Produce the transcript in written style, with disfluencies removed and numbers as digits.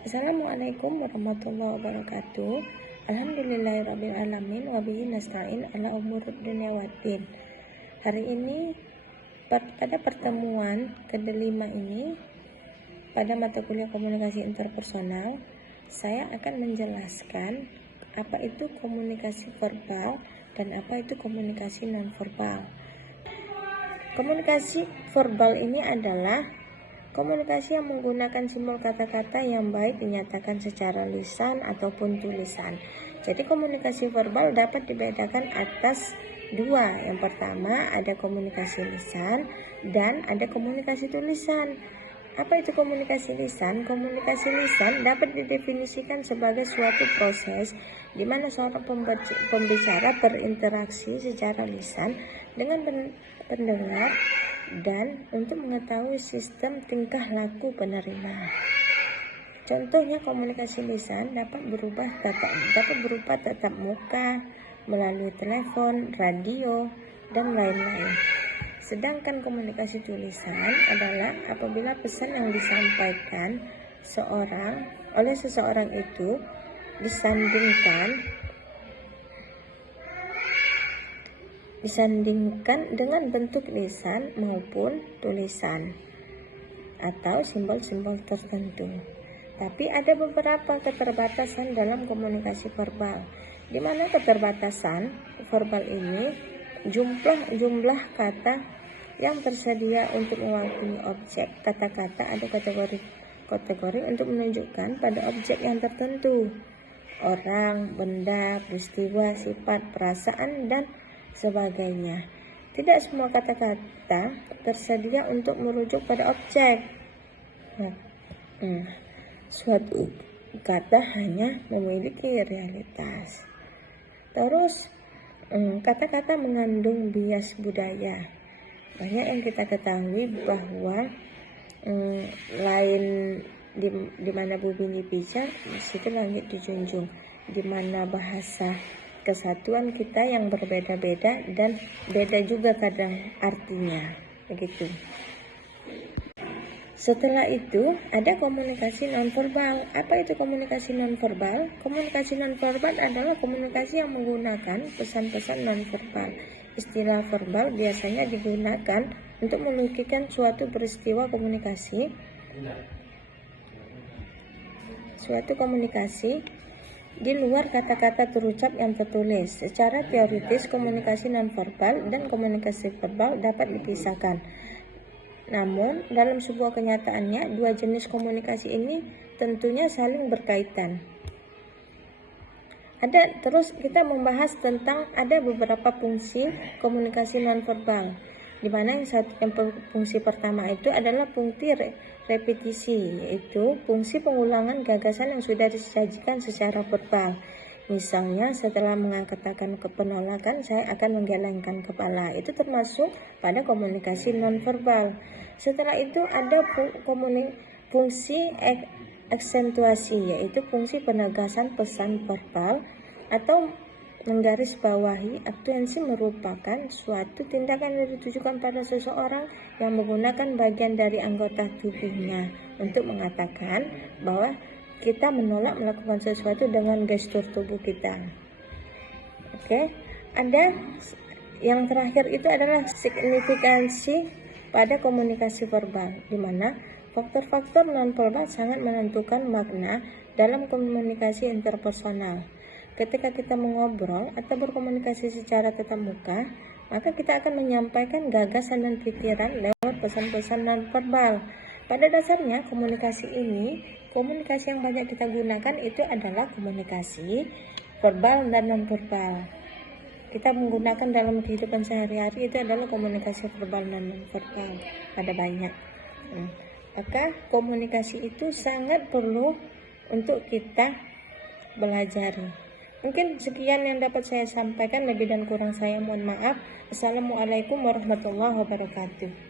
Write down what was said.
Assalamualaikum warahmatullahi wabarakatuh. Alhamdulillahirrabbilalamin wabihi nasta'in ala umurud dunya waddin. Hari ini pada pertemuan ke-5 ini pada mata kuliah komunikasi interpersonal, saya akan menjelaskan apa itu komunikasi verbal dan apa itu komunikasi nonverbal. Komunikasi verbal ini adalah komunikasi yang menggunakan simbol kata-kata yang baik dinyatakan secara lisan ataupun tulisan. Jadi komunikasi verbal dapat dibedakan atas dua. Yang pertama ada komunikasi lisan dan ada komunikasi tulisan. Apa itu komunikasi lisan? Komunikasi lisan dapat didefinisikan sebagai suatu proses di mana seorang pembicara berinteraksi secara lisan dengan pendengar dan untuk mengetahui sistem tingkah laku penerima. Contohnya komunikasi lisan dapat berupa tatap muka, melalui telepon, radio, dan lain-lain. Sedangkan komunikasi tulisan adalah apabila pesan yang disampaikan oleh seseorang itu disandingkan dengan bentuk lisan maupun tulisan atau simbol-simbol tertentu. Tapi ada beberapa keterbatasan dalam komunikasi verbal, di mana keterbatasan verbal ini jumlah kata yang tersedia untuk mewakili objek. Kata-kata ada kategori untuk menunjukkan pada objek yang tertentu, orang, benda, peristiwa, sifat, perasaan, dan sebagainya. Tidak semua kata-kata tersedia untuk merujuk pada objek. Suatu kata hanya memiliki realitas. Terus kata-kata mengandung bias budaya. Banyak yang kita ketahui bahwa lain di mana bumi dipijak, di situ langit dijunjung. Di mana bahasa kesatuan kita yang berbeda-beda dan beda juga kadang artinya, begitu. Setelah itu ada komunikasi nonverbal. Apa itu komunikasi nonverbal? Komunikasi nonverbal adalah komunikasi yang menggunakan pesan-pesan nonverbal. Istilah verbal biasanya digunakan untuk melukiskan suatu peristiwa komunikasi di luar kata-kata terucap yang tertulis. Secara teoritis, komunikasi nonverbal dan komunikasi verbal dapat dipisahkan. Namun, dalam sebuah kenyataannya, dua jenis komunikasi ini tentunya saling berkaitan. Terus kita membahas tentang ada beberapa fungsi komunikasi nonverbal, di mana yang fungsi pertama itu adalah fungsi repetisi, yaitu fungsi pengulangan gagasan yang sudah disajikan secara verbal. Misalnya, setelah mengatakan penolakan, saya akan menggelengkan kepala. Itu termasuk pada komunikasi nonverbal. Setelah itu ada fungsi aksentuasi, yaitu fungsi penegasan pesan verbal atau menggarisbawahi. Aksentuasi merupakan suatu tindakan yang ditujukan pada seseorang yang menggunakan bagian dari anggota tubuhnya untuk mengatakan bahwa kita menolak melakukan sesuatu dengan gestur tubuh kita. Ada yang terakhir itu adalah signifikansi pada komunikasi verbal, di mana faktor-faktor nonverbal sangat menentukan makna dalam komunikasi interpersonal. Ketika kita mengobrol atau berkomunikasi secara tatap muka, maka kita akan menyampaikan gagasan dan pikiran lewat pesan-pesan nonverbal. Pada dasarnya komunikasi yang banyak kita gunakan itu adalah komunikasi verbal dan nonverbal. Kita menggunakan dalam kehidupan sehari-hari itu adalah komunikasi verbal dan nonverbal pada banyak. Maka komunikasi itu sangat perlu untuk kita belajar. Mungkin sekian yang dapat saya sampaikan, lebih dan kurang saya mohon maaf. Assalamualaikum warahmatullahi wabarakatuh.